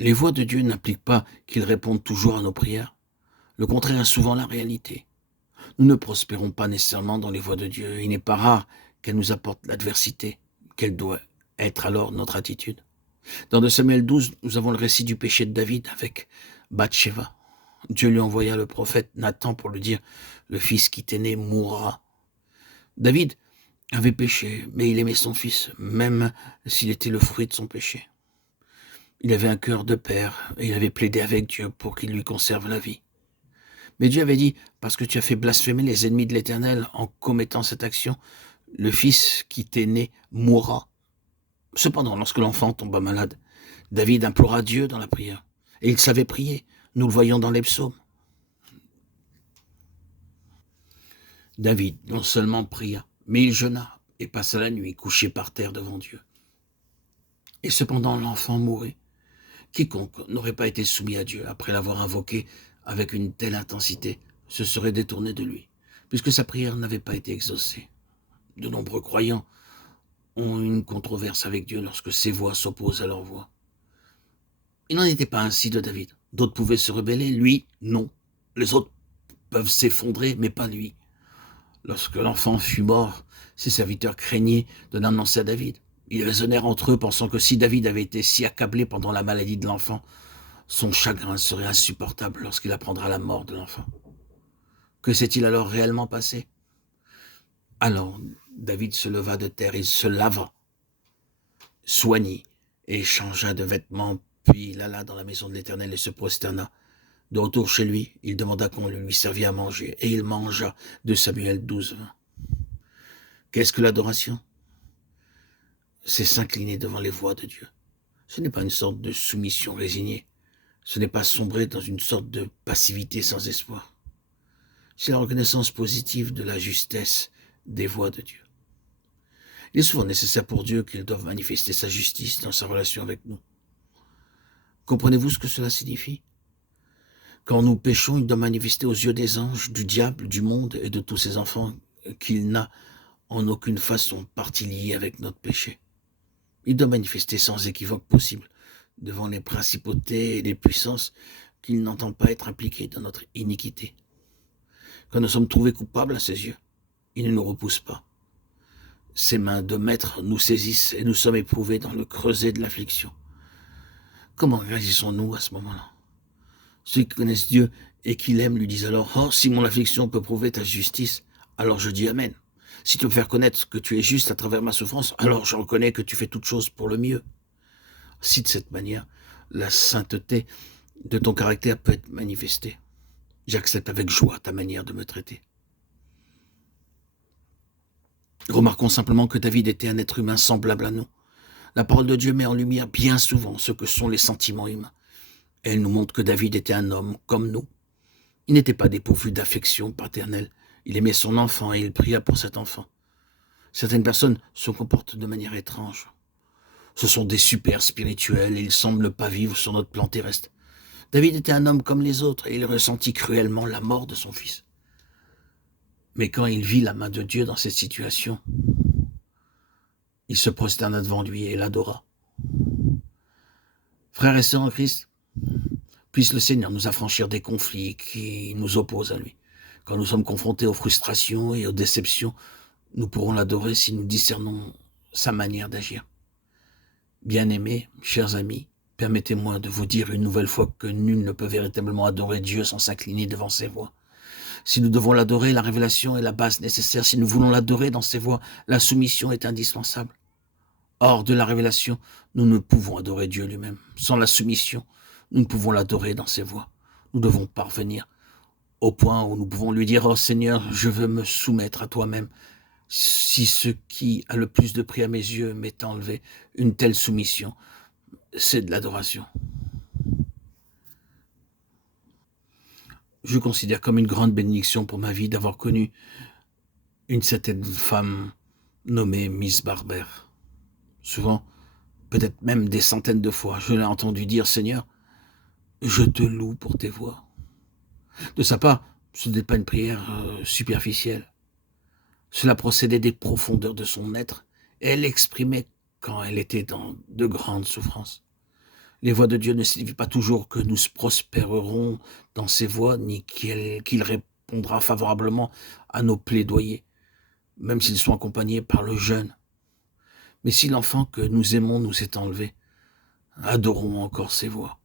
Les voix de Dieu n'impliquent pas qu'il réponde toujours à nos prières. Le contraire est souvent la réalité. Nous ne prospérons pas nécessairement dans les voies de Dieu. Il n'est pas rare qu'elle nous apporte l'adversité. Quelle doit être alors notre attitude? Dans 2 Samuel 12, nous avons le récit du péché de David avec Bathsheba. Dieu lui envoya le prophète Nathan pour lui dire: le fils qui t'est né mourra. David avait péché, mais il aimait son fils, même s'il était le fruit de son péché. Il avait un cœur de père, et il avait plaidé avec Dieu pour qu'il lui conserve la vie. Mais Dieu avait dit: parce que tu as fait blasphémer les ennemis de l'Éternel en commettant cette action, le fils qui t'est né mourra. Cependant, lorsque l'enfant tomba malade, David implora Dieu dans la prière. Et il savait prier. Nous le voyons dans les psaumes. David non seulement pria, mais il jeûna et passa la nuit couché par terre devant Dieu. Et cependant l'enfant mourait. Quiconque n'aurait pas été soumis à Dieu après l'avoir invoqué avec une telle intensité se serait détourné de lui, puisque sa prière n'avait pas été exaucée. De nombreux croyants ont une controverse avec Dieu lorsque ses voix s'opposent à leur voix. Il n'en était pas ainsi de David. D'autres pouvaient se rebeller, lui, non. Les autres peuvent s'effondrer, mais pas lui. Lorsque l'enfant fut mort, ses serviteurs craignaient de l'annoncer à David. Ils raisonnèrent entre eux, pensant que si David avait été si accablé pendant la maladie de l'enfant, son chagrin serait insupportable lorsqu'il apprendra la mort de l'enfant. Que s'est-il alors réellement passé? Alors, David se leva de terre, il se lava, soignit et changea de vêtements, puis il alla dans la maison de l'Éternel et se prosterna. De retour chez lui, il demanda qu'on lui servît à manger, et il mangea. 2 Samuel 12, 20. Qu'est-ce que l'adoration? C'est s'incliner devant les voix de Dieu. Ce n'est pas une sorte de soumission résignée. Ce n'est pas sombrer dans une sorte de passivité sans espoir. C'est la reconnaissance positive de la justesse des voix de Dieu. Il est souvent nécessaire pour Dieu qu'il doive manifester sa justice dans sa relation avec nous. Comprenez-vous ce que cela signifie? Quand nous péchons, il doit manifester aux yeux des anges, du diable, du monde et de tous ses enfants qu'il n'a en aucune façon partie liée avec notre péché. Il doit manifester sans équivoque possible devant les principautés et les puissances qu'il n'entend pas être impliqué dans notre iniquité. Quand nous sommes trouvés coupables à ses yeux, il ne nous repousse pas. Ses mains de maître nous saisissent et nous sommes éprouvés dans le creuset de l'affliction. Comment réagissons-nous à ce moment-là? Ceux qui connaissent Dieu et qui l'aiment lui disent alors: oh, si mon affliction peut prouver ta justice, alors je dis Amen. Si tu veux faire connaître que tu es juste à travers ma souffrance, alors je reconnais que tu fais toutes choses pour le mieux. Si de cette manière, la sainteté de ton caractère peut être manifestée, j'accepte avec joie ta manière de me traiter. Remarquons simplement que David était un être humain semblable à nous. La parole de Dieu met en lumière bien souvent ce que sont les sentiments humains. Elle nous montre que David était un homme comme nous. Il n'était pas dépourvu d'affection paternelle. Il aimait son enfant et il pria pour cet enfant. Certaines personnes se comportent de manière étrange. Ce sont des super spirituels et ils semblent pas vivre sur notre plan terrestre. David était un homme comme les autres et il ressentit cruellement la mort de son fils. Mais quand il vit la main de Dieu dans cette situation, il se prosterna devant lui et l'adora. Frères et sœurs en Christ, puisse le Seigneur nous affranchir des conflits qui nous opposent à lui. Quand nous sommes confrontés aux frustrations et aux déceptions, nous pourrons l'adorer si nous discernons sa manière d'agir. Bien-aimés, chers amis, permettez-moi de vous dire une nouvelle fois que nul ne peut véritablement adorer Dieu sans s'incliner devant ses voies. Si nous devons l'adorer, la révélation est la base nécessaire. Si nous voulons l'adorer dans ses voies, la soumission est indispensable. Hors de la révélation, nous ne pouvons adorer Dieu lui-même. Sans la soumission, nous ne pouvons l'adorer dans ses voies. Nous devons parvenir au point où nous pouvons lui dire: oh Seigneur, je veux me soumettre à toi-même. Si ce qui a le plus de prix à mes yeux m'est enlevé, une telle soumission, c'est de l'adoration. Je considère comme une grande bénédiction pour ma vie d'avoir connu une certaine femme nommée Miss Barber. Souvent, peut-être même des centaines de fois, je l'ai entendu dire: Seigneur, je te loue pour tes voix. De sa part, ce n'est pas une prière superficielle. Cela procédait des profondeurs de son être et elle l'exprimait quand elle était dans de grandes souffrances. Les voies de Dieu ne signifient pas toujours que nous prospérerons dans ces voies, ni qu'il répondra favorablement à nos plaidoyers, même s'ils sont accompagnés par le jeûne. Mais si l'enfant que nous aimons nous est enlevé, adorons encore ses voies.